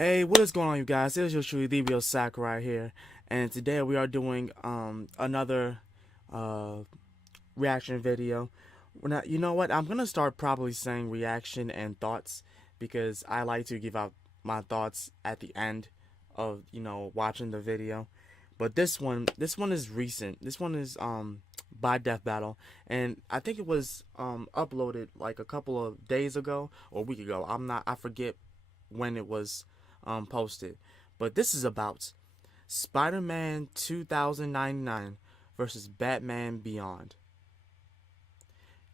Hey, what is going on, you guys? It is your truly DBO Sakurai here, and today we are doing another reaction video. You know what? I'm gonna start probably saying reaction and thoughts because I like to give out my thoughts at the end of watching the video. But this one is recent. This one is by Death Battle, and I think it was uploaded like a couple of days ago or a week ago. I forget when it was posted, but this is about Spider-Man 2099 versus Batman Beyond.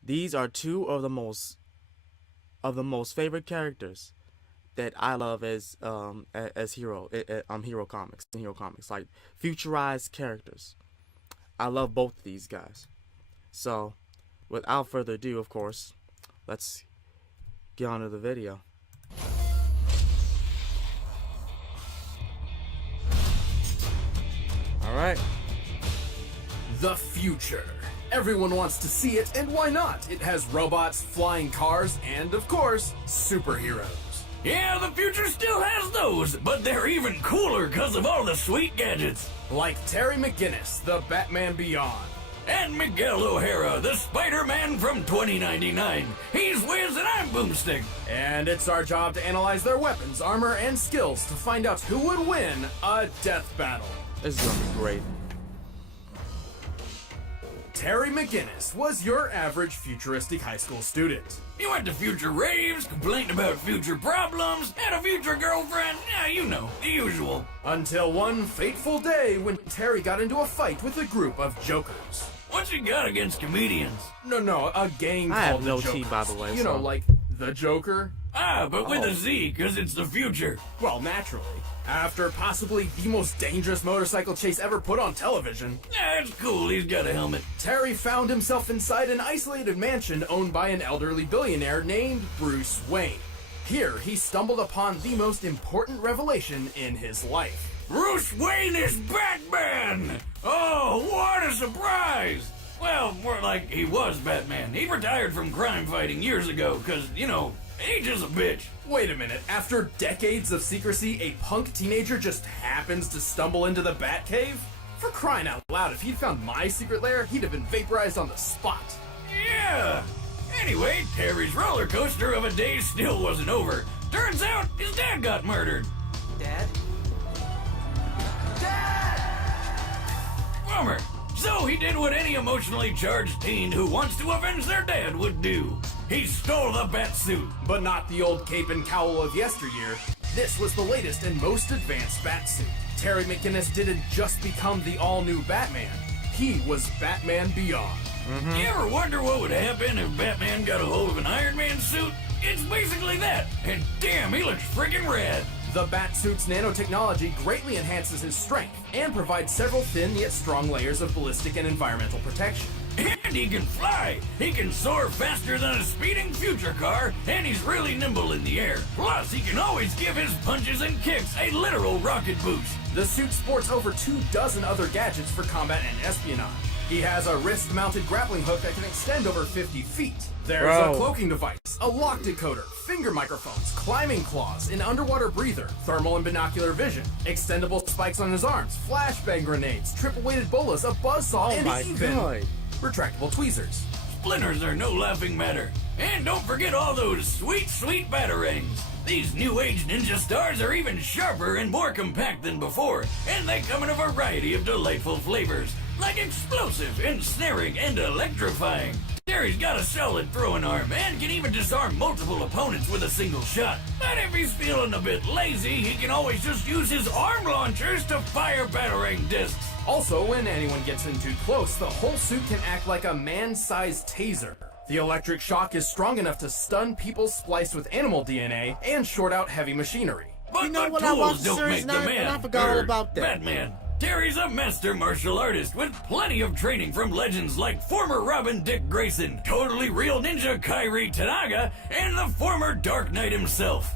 These are two of the most favorite characters that I love as hero comics, like futurized characters. I love both of these guys. So, without further ado, of course, let's get on to the video. Alright. The future. Everyone wants to see it, and why not? It has robots, flying cars, and of course, superheroes. Yeah, the future still has those, but they're even cooler because of all the sweet gadgets. Like Terry McGinnis, the Batman Beyond. And Miguel O'Hara, the Spider-Man from 2099. He's Wiz and I'm Boomstick. And it's our job to analyze their weapons, armor, and skills to find out who would win a death battle. This is gonna be great. Terry McGinnis was your average futuristic high school student. He went to future raves, complained about future problems, had a future girlfriend, yeah, you know, the usual. Until one fateful day when Terry got into a fight with a group of jokers. What's he got against comedians? No, a gang I called have no the Jokers. tea, by the way. You know, like the Joker? Ah, but with a Z, because it's the future. Well, naturally. After possibly the most dangerous motorcycle chase ever put on television, Yeah, it's cool, he's got a helmet. Terry found himself inside an isolated mansion owned by an elderly billionaire named Bruce Wayne. Here, he stumbled upon the most important revelation in his life. Bruce Wayne is Batman! Oh, what a surprise! Well, more like he was Batman. He retired from crime fighting years ago, because, age is a bitch. Wait a minute, after decades of secrecy, a punk teenager just happens to stumble into the Batcave? For crying out loud, if he'd found my secret lair, he'd have been vaporized on the spot. Yeah! Anyway, Terry's roller coaster of a day still wasn't over. Turns out, his dad got murdered. Dad? Bummer. So he did what any emotionally charged teen who wants to avenge their dad would do. He stole the Batsuit. But not the old cape and cowl of yesteryear. This was the latest and most advanced Batsuit. Terry McGinnis didn't just become the all-new Batman. He was Batman Beyond. You ever wonder what would happen if Batman got a hold of an Iron Man suit? It's basically that, and damn, he looks freaking rad. The Batsuit's nanotechnology greatly enhances his strength and provides several thin yet strong layers of ballistic and environmental protection. And he can fly! He can soar faster than a speeding future car, and he's really nimble in the air. Plus, he can always give his punches and kicks a literal rocket boost. The suit sports over 24 other gadgets for combat and espionage. He has a wrist-mounted grappling hook that can extend over 50 feet. There's a cloaking device, a lock decoder, finger microphones, climbing claws, an underwater breather, thermal and binocular vision, extendable spikes on his arms, flashbang grenades, triple-weighted bolas, a buzzsaw, and even retractable tweezers. Splinters are no laughing matter. And don't forget all those sweet, sweet batarangs. These new age ninja stars are even sharper and more compact than before, and they come in a variety of delightful flavors, like explosive, ensnaring, and electrifying. Terry's got a solid throwing arm and can even disarm multiple opponents with a single shot. But if he's feeling a bit lazy, he can always just use his arm launchers to fire batarang discs. Also, when anyone gets in too close, the whole suit can act like a man-sized taser. The electric shock is strong enough to stun people spliced with animal DNA and short out heavy machinery. But You know the what, I watched tools the don't series make the and I man. forgot all about that. Batman. Terry's a master martial artist with plenty of training from legends like former Robin Dick Grayson, totally real ninja Kairi Tanaga, and the former Dark Knight himself.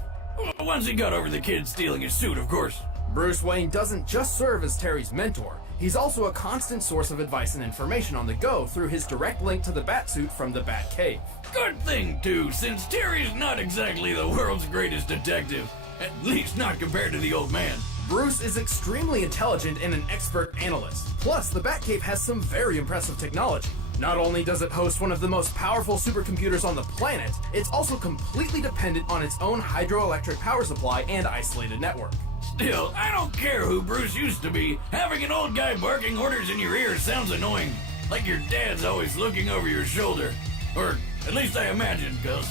Once he got over the kid stealing his suit, of course. Bruce Wayne doesn't just serve as Terry's mentor. He's also a constant source of advice and information on the go through his direct link to the Batsuit from the Batcave. Good thing, too, since Terry's not exactly the world's greatest detective. At least not compared to the old man. Bruce is extremely intelligent and an expert analyst. Plus, the Batcave has some very impressive technology. Not only does it host one of the most powerful supercomputers on the planet, it's also completely dependent on its own hydroelectric power supply and isolated network. Still, I don't care who Bruce used to be. Having an old guy barking orders in your ear sounds annoying. Like your dad's always looking over your shoulder. Or at least I imagine, cause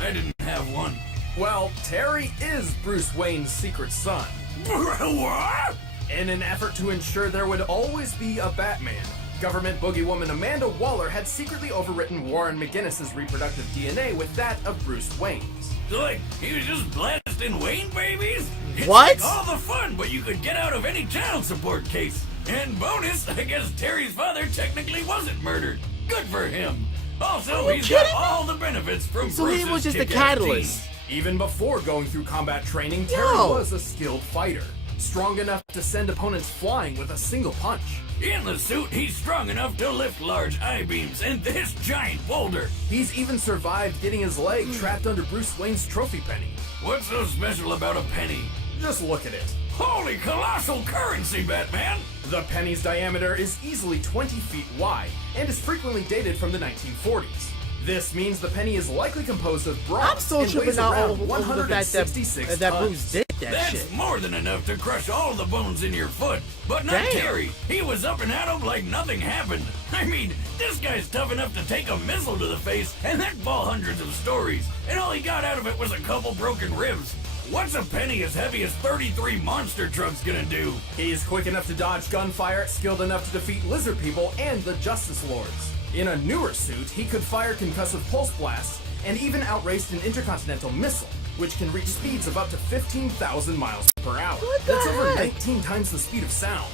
I didn't have one. Well, Terry is Bruce Wayne's secret son. What? In an effort to ensure there would always be a Batman, government boogeywoman Amanda Waller had secretly overwritten Warren McGinnis's reproductive DNA with that of Bruce Wayne's. So like, he was just blasting Wayne babies? It's What? Like all the fun, but you could get out of any child support case. And bonus, I guess Terry's father technically wasn't murdered. Good for him. Also, he's got kidding me? all the benefits from So Bruce's he was just a kick-ass catalyst. genes. Even before going through combat training, Terry Yo. was a skilled fighter, strong enough to send opponents flying with a single punch. In the suit, he's strong enough to lift large I-beams and this giant boulder. He's even survived getting his leg trapped under Bruce Wayne's trophy penny. What's so special about a penny? Just look at it. Holy colossal currency, Batman! The penny's diameter is easily 20 feet wide and is frequently dated from the 1940s. This means the penny is likely composed of bronze I'm still and tripping weighs out around over the fact that 166 that tons. Bruce did that That's shit. more than enough to crush all the bones in your foot. But not Damn. Terry. He was up and at him like nothing happened. I mean, this guy's tough enough to take a missile to the face and then fall hundreds of stories. And all he got out of it was a couple broken ribs. What's a penny as heavy as 33 monster trucks gonna do? He's quick enough to dodge gunfire, skilled enough to defeat lizard people and the Justice Lords. In a newer suit, he could fire concussive pulse blasts and even outraced an intercontinental missile, which can reach speeds of up to 15,000 miles per hour. What the That's over heck? 19 times the speed of sound.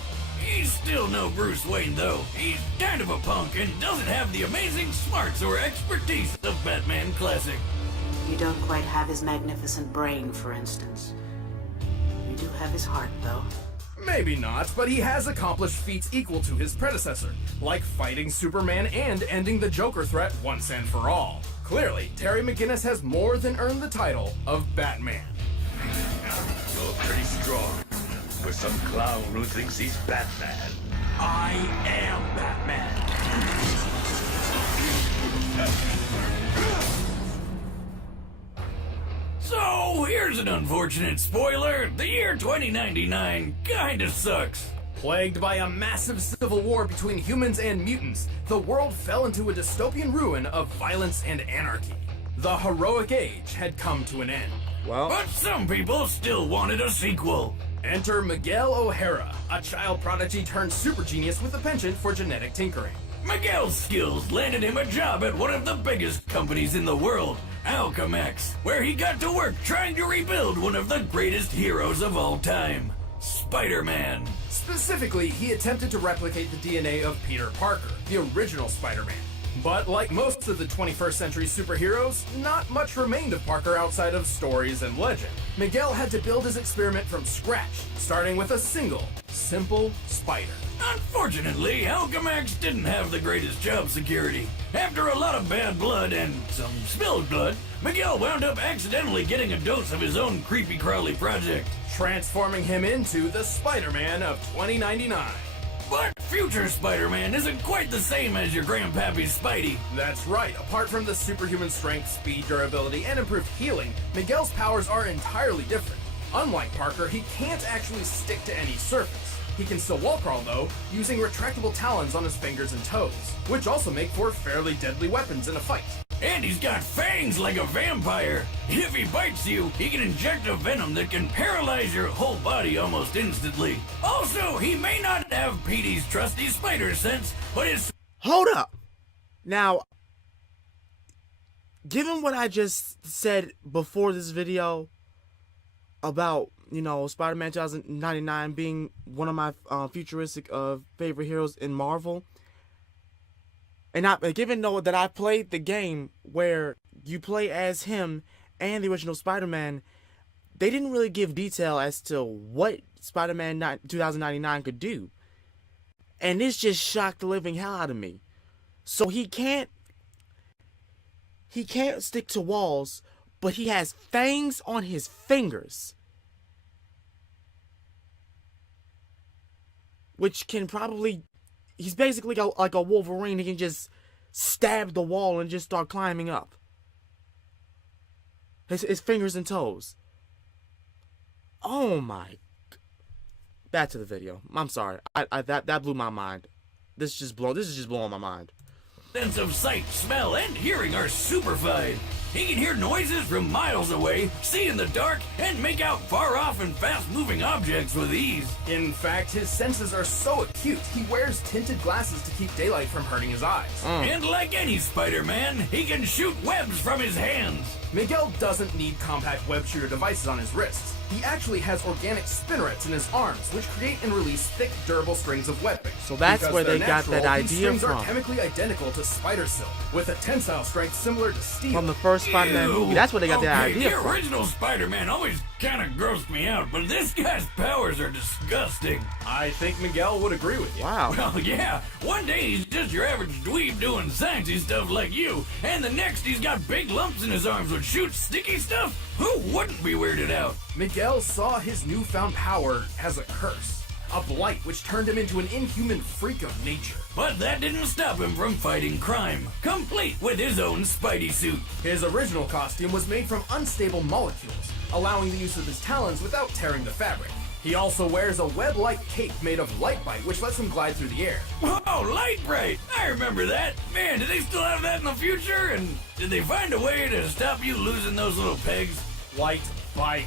He's still no Bruce Wayne, though. He's kind of a punk and doesn't have the amazing smarts or expertise of Batman Classic. You don't quite have his magnificent brain, for instance. You do have his heart, though. Maybe not, but he has accomplished feats equal to his predecessor, like fighting Superman and ending the Joker threat once and for all. Clearly, Terry McGinnis has more than earned the title of Batman. You're pretty strong for some clown who thinks he's Batman. I am Batman. So, here's an unfortunate spoiler. The year 2099 kinda sucks. Plagued by a massive civil war between humans and mutants, the world fell into a dystopian ruin of violence and anarchy. The heroic age had come to an end. Well, But some people still wanted a sequel. Enter Miguel O'Hara, a child prodigy turned super genius with a penchant for genetic tinkering. Miguel's skills landed him a job at one of the biggest companies in the world, Alchemax, where he got to work trying to rebuild one of the greatest heroes of all time, Spider-Man. Specifically, he attempted to replicate the DNA of Peter Parker, the original Spider-Man. But like most of the 21st century superheroes, not much remained of Parker outside of stories and legend. Miguel had to build his experiment from scratch, starting with a single, simple spider. Unfortunately, Alchemax didn't have the greatest job security. After a lot of bad blood and some spilled blood, Miguel wound up accidentally getting a dose of his own creepy crawly project. Transforming him into the Spider-Man of 2099. But future Spider-Man isn't quite the same as your grandpappy's Spidey. That's right, apart from the superhuman strength, speed, durability, and improved healing, Miguel's powers are entirely different. Unlike Parker, he can't actually stick to any surface. He can still wall crawl though, using retractable talons on his fingers and toes, which also make for fairly deadly weapons in a fight. And he's got fangs like a vampire. If he bites you, he can inject a venom that can paralyze your whole body almost instantly. Also, he may not have Petey's trusty spider sense, but his hold up. Now, given what I just said before this video about, Spider-Man 2099 being one of my futuristic favorite heroes in Marvel, and given though that I played the game where you play as him and the original Spider-Man, they didn't really give detail as to what Spider-Man 2099 could do. And this just shocked the living hell out of me. So he can't stick to walls, but he has fangs on his fingers. which can probably, he's basically like a Wolverine. He can just stab the wall and just start climbing up. His fingers and toes. Oh my. Back to the video. I'm sorry. That blew my mind. This is just blowing my mind. Sense of sight, smell, and hearing are superfied. He can hear noises from miles away, see in the dark, and make out far-off and fast-moving objects with ease. In fact, his senses are so acute, he wears tinted glasses to keep daylight from hurting his eyes. And like any Spider-Man, he can shoot webs from his hands. Miguel doesn't need compact web shooter devices on his wrists. He actually has organic spinnerets in his arms, which create and release thick, durable strings of web. So that's Because where they they're got that natural, these idea strings are from. chemically identical to spider silk, with a tensile strength similar to steel. From the first Spider-Man Ew. movie. That's where they got that Okay, idea the from. original Spider-Man always kind of grossed me out, but this guy's powers are disgusting. I think Miguel would agree with you. Wow. Well, yeah, one day he's just your average dweeb doing sciencey stuff like you, and the next he's got big lumps in his arms which shoot sticky stuff? Who wouldn't be weirded out? Miguel saw his newfound power as a curse, a blight which turned him into an inhuman freak of nature. But that didn't stop him from fighting crime, complete with his own Spidey suit. His original costume was made from unstable molecules, allowing the use of his talons without tearing the fabric. He also wears a web-like cape made of light bite, which lets him glide through the air. Oh, Light Bright! I remember that. Man, do they still have that in the future? And did they find a way to stop you losing those little pegs? Light bite.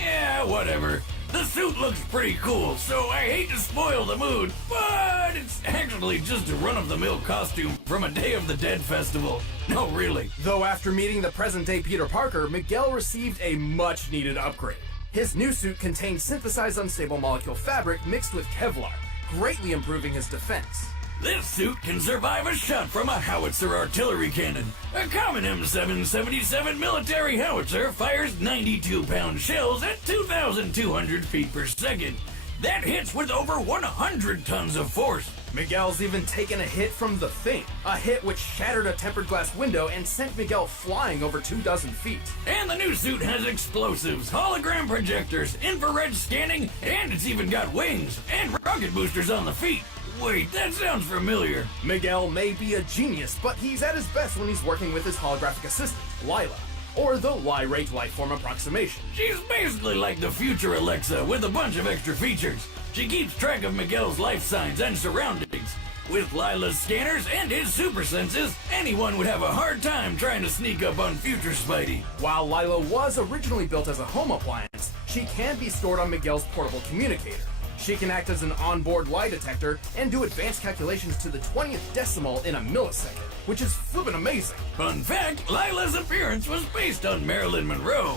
Yeah, whatever. The suit looks pretty cool, so I hate to spoil the mood, but it's actually just a run-of-the-mill costume from a Day of the Dead festival. No, really. Though after meeting the present-day Peter Parker, Miguel received a much-needed upgrade. His new suit contained synthesized unstable molecule fabric mixed with Kevlar, greatly improving his defense. This suit can survive a shot from a howitzer artillery cannon. A common M777 military howitzer fires 92-pound shells at 2,200 feet per second. That hits with over 100 tons of force. Miguel's even taken a hit from the Thing, a hit which shattered a tempered glass window and sent Miguel flying over 24 feet. And the new suit has explosives, hologram projectors, infrared scanning, and it's even got wings and rocket boosters on the feet. Wait, that sounds familiar. Miguel may be a genius, but he's at his best when he's working with his holographic assistant, Lila, or the Y-Rate Lifeform Approximation. She's basically like the future Alexa with a bunch of extra features. She keeps track of Miguel's life signs and surroundings. With Lila's scanners and his super senses, anyone would have a hard time trying to sneak up on future Spidey. While Lila was originally built as a home appliance, she can be stored on Miguel's portable communicator. She can act as an onboard lie detector and do advanced calculations to the 20th decimal in a millisecond, which is flippin' amazing. Fun fact, Lila's appearance was based on Marilyn Monroe.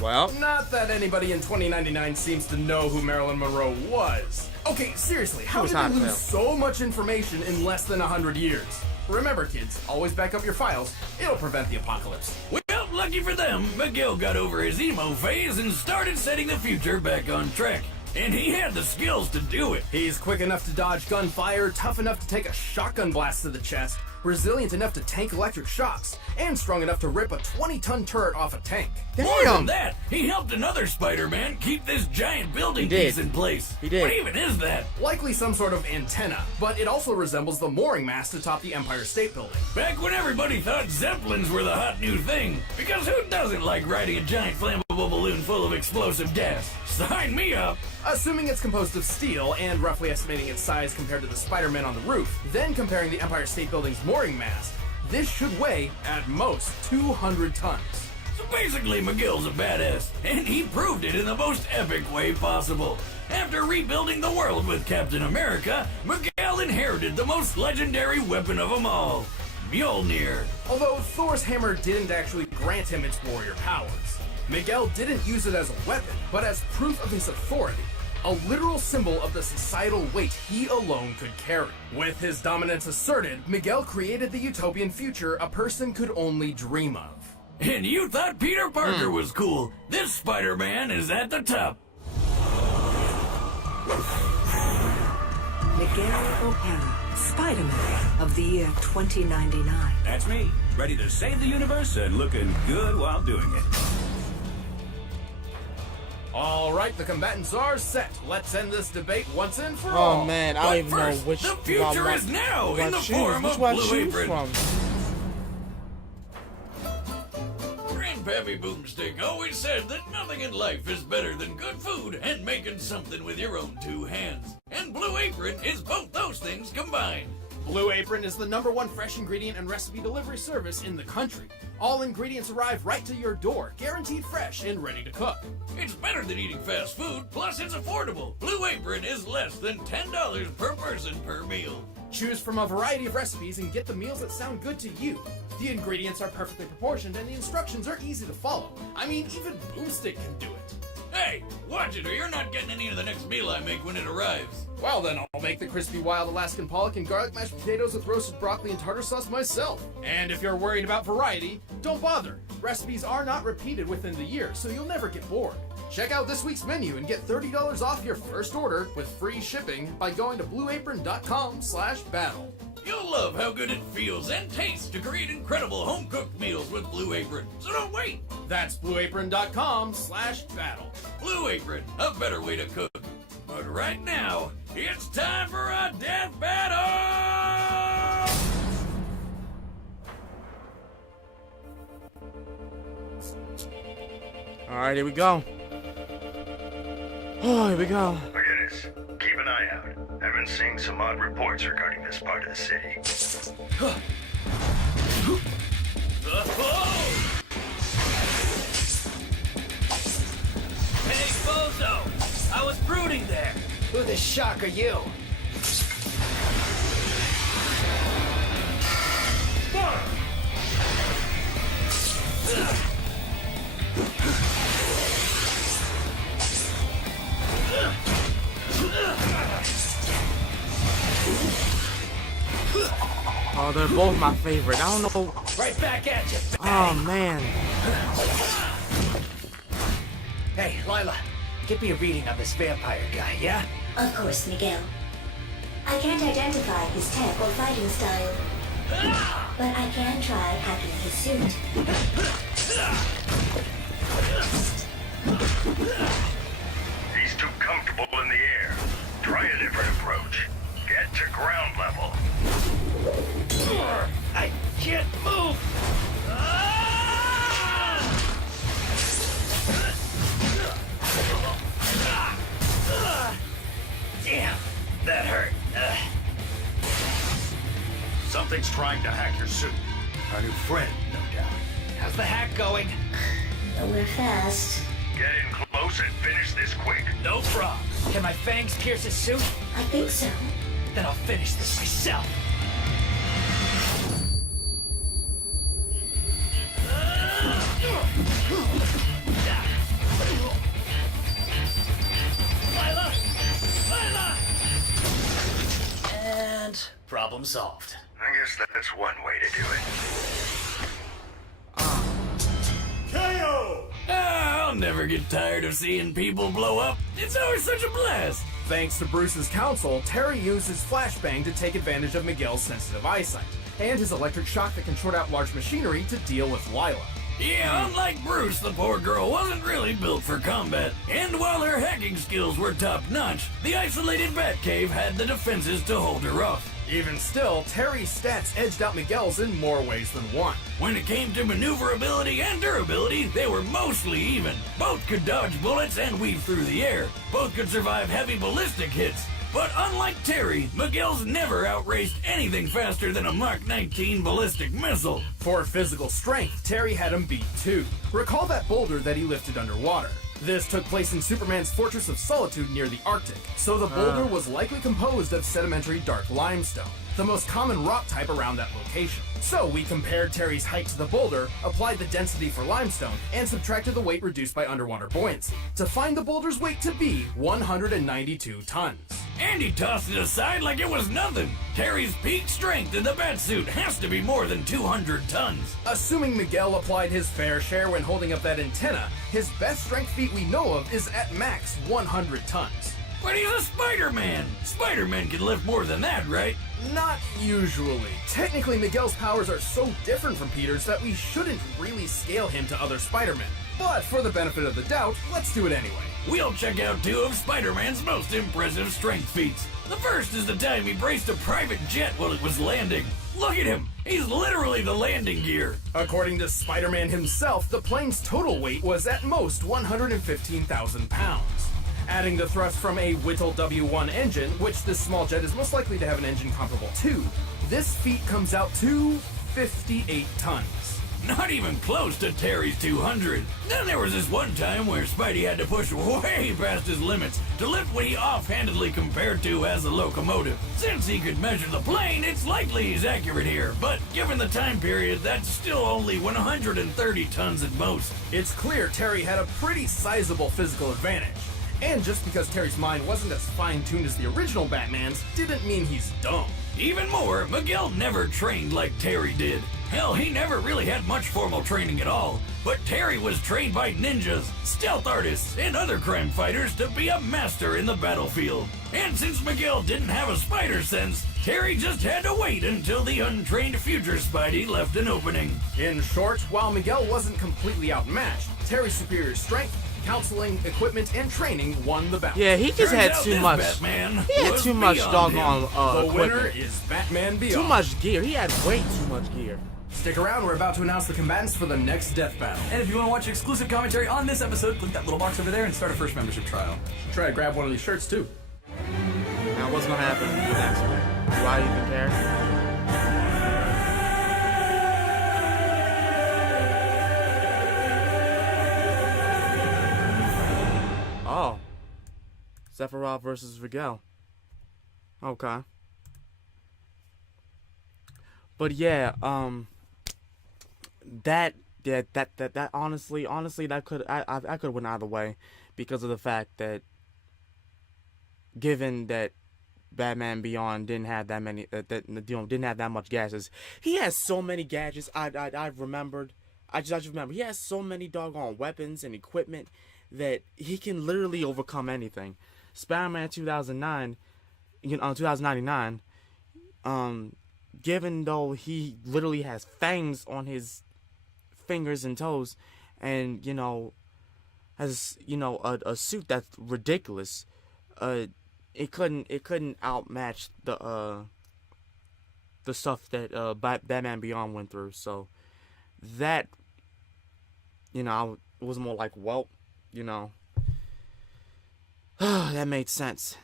Well, Not that anybody in 2099 seems to know who Marilyn Monroe was. Okay, seriously, how was did hot they as lose hell. so much information in less than 100 years? Remember, kids, always back up your files. It'll prevent the apocalypse. Well, lucky for them, Miguel got over his emo phase and started setting the future back on track. And he had the skills to do it. He's quick enough to dodge gunfire, tough enough to take a shotgun blast to the chest, resilient enough to tank electric shocks, and strong enough to rip a 20-ton turret off a tank. More than damn. that, he helped another Spider-Man keep this giant building He did. piece in place. He did. What even is that? Likely some sort of antenna, but it also resembles the mooring mast atop the Empire State Building. Back when everybody thought Zeppelins were the hot new thing. Because who doesn't like riding a giant flammable balloon full of explosive gas? Sign me up. Assuming it's composed of steel and roughly estimating its size compared to the Spider-Man on the roof, then comparing the Empire State Building's mooring mast, this should weigh, at most, 200 tons. So basically, Miguel's a badass, and he proved it in the most epic way possible. After rebuilding the world with Captain America, Miguel inherited the most legendary weapon of them all, Mjolnir. Although Thor's hammer didn't actually grant him its warrior powers, Miguel didn't use it as a weapon, but as proof of his authority. A literal symbol of the societal weight he alone could carry. With his dominance asserted, Miguel created the utopian future a person could only dream of. And you thought Peter Parker was cool. This Spider-Man is at the top. Miguel O'Hara, Spider-Man of the year 2099. That's me, ready to save the universe and looking good while doing it. Alright, the combatants are set. Let's end this debate once and for all. Oh man, I But don't even know first, which the future is now in the form of Blue Apron. Grandpappy Boomstick always said that nothing in life is better than good food and making something with your own two hands. And Blue Apron is both those things combined. Blue Apron is the #1 fresh ingredient and recipe delivery service in the country. All ingredients arrive right to your door, guaranteed fresh and ready to cook. It's better than eating fast food, plus it's affordable. Blue Apron is less than $10 per person per meal. Choose from a variety of recipes and get the meals that sound good to you. The ingredients are perfectly proportioned and the instructions are easy to follow. I mean, even Boomstick can do it. Hey, watch it or you're not getting any of the next meal I make when it arrives. Well then, I'll make the crispy wild Alaskan pollock and garlic mashed potatoes with roasted broccoli and tartar sauce myself. And if you're worried about variety, don't bother. Recipes are not repeated within the year, so you'll never get bored. Check out this week's menu and get $30 off your first order with free shipping by going to blueapron.com/battle. You'll love how good it feels and tastes to create incredible home-cooked meals with Blue Apron. So don't wait. That's blueapron.com/battle. Blue Apron, a better way to cook. But right now, it's time for a death battle! Alright, here we go. Oh, here we go. Look at this. Keep an eye out. I've been seeing some odd reports regarding this part of the city. Hey, Bozo! I was brooding there. Who the shock are you? Oh, they're both my favorite. I don't know. Right back at you. Oh man. Hey, Lila, give me a reading on this vampire guy, yeah? Of course, Miguel. I can't identify his tech or fighting style, but I can try hacking his suit. He's too comfortable in the air. Try a different approach. Get to ground level. I can't move! Damn, that hurt. Something's trying to hack your suit. Our new friend, no doubt. How's the hack going? Nowhere fast. Get in close and finish this quick. No problem. Can my fangs pierce his suit? I think so. Then I'll finish this myself. Lila! Lila! And problem solved. I guess that's one way to do it. I'll never get tired of seeing people blow up. It's always such a blast. Thanks to Bruce's counsel, Terry used his flashbang to take advantage of Miguel's sensitive eyesight, and his electric shock that can short out large machinery to deal with Lila. Yeah, unlike Bruce, the poor girl wasn't really built for combat. And while her hacking skills were top-notch, the isolated Batcave had the defenses to hold her off. Even still, Terry's stats edged out Miguel's in more ways than one. When it came to maneuverability and durability, they were mostly even. Both could dodge bullets and weave through the air. Both could survive heavy ballistic hits. But unlike Terry, Miguel's never outraced anything faster than a Mark 19 ballistic missile. For physical strength, Terry had him beat too. Recall that boulder that he lifted underwater. This took place in Superman's Fortress of Solitude near the Arctic, so the boulder was likely composed of sedimentary dark limestone, the most common rock type around that location. So we compared Terry's height to the boulder, applied the density for limestone, and subtracted the weight reduced by underwater buoyancy, to find the boulder's weight to be 192 tons. And he tossed it aside like it was nothing. Terry's peak strength in the batsuit has to be more than 200 tons. Assuming Miguel applied his fair share when holding up that antenna, his best strength feat we know of is at max 100 tons. But he's a Spider-Man. Spider-Man can lift more than that, right? Not usually. Technically, Miguel's powers are so different from Peter's that we shouldn't really scale him to other Spider-Men. But for the benefit of the doubt, let's do it anyway. We'll check out 2 of Spider-Man's most impressive strength feats. The first is the time he braced a private jet while it was landing. Look at him! He's literally the landing gear. According to Spider-Man himself, the plane's total weight was at most 115,000 pounds. Adding the thrust from a Whittle W1 engine, which this small jet is most likely to have an engine comparable to, this feat comes out to 58 tons. Not even close to Terry's 200. Then there was this one time where Spidey had to push way past his limits to lift what he offhandedly compared to as a locomotive. Since he could measure the plane, it's likely he's accurate here, but given the time period, that's still only 130 tons at most. It's clear Terry had a pretty sizable physical advantage. And just because Terry's mind wasn't as fine-tuned as the original Batman's, didn't mean he's dumb. Even more, Miguel never trained like Terry did. Hell, he never really had much formal training at all, but Terry was trained by ninjas, stealth artists, and other crime fighters to be a master in the battlefield. And since Miguel didn't have a spider sense, Terry just had to wait until the untrained future Spidey left an opening. In short, while Miguel wasn't completely outmatched, Terry's superior strength, counseling, equipment, and training won the battle. Yeah, he just had too much. Batman He had too much doggone The winner equipment. is Batman Beyond. Too much gear. He had way too much gear. Stick around, we're about to announce the combatants for the next death battle. And if you want to watch exclusive commentary on this episode, click that little box over there and start a first membership trial. Try to grab one of these shirts too. Now, what's gonna happen next? Do I even care? Oh, Sephiroth versus Miguel. Okay. But yeah, that honestly, that could I could win either way, because of the fact that, given that Batman Beyond didn't have that many, didn't have that much gadgets. He has so many gadgets. I remembered. I just remember he has so many doggone weapons and equipment that he can literally overcome anything. Spider-Man 2009, 2099. Given though he literally has fangs on his fingers and toes, and has a suit that's ridiculous, it couldn't outmatch the stuff that Batman Beyond went through. So that it was more like, well, that made sense.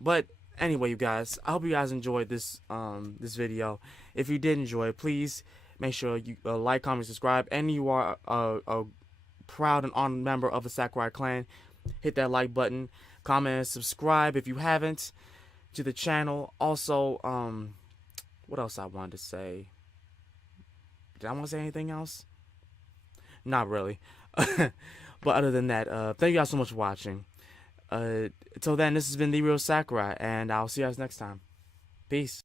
But anyway, you guys, I hope you guys enjoyed this this video. If you did enjoy it, please make sure you like, comment, subscribe, and you are a proud and honored member of the Sakurai clan. Hit that like button, comment, and subscribe if you haven't to the channel. Also, what else I wanted to say? Did I want to say anything else? Not really. But other than that, thank you guys so much for watching. Until then, this has been The Real Sakurai, and I'll see you guys next time. Peace.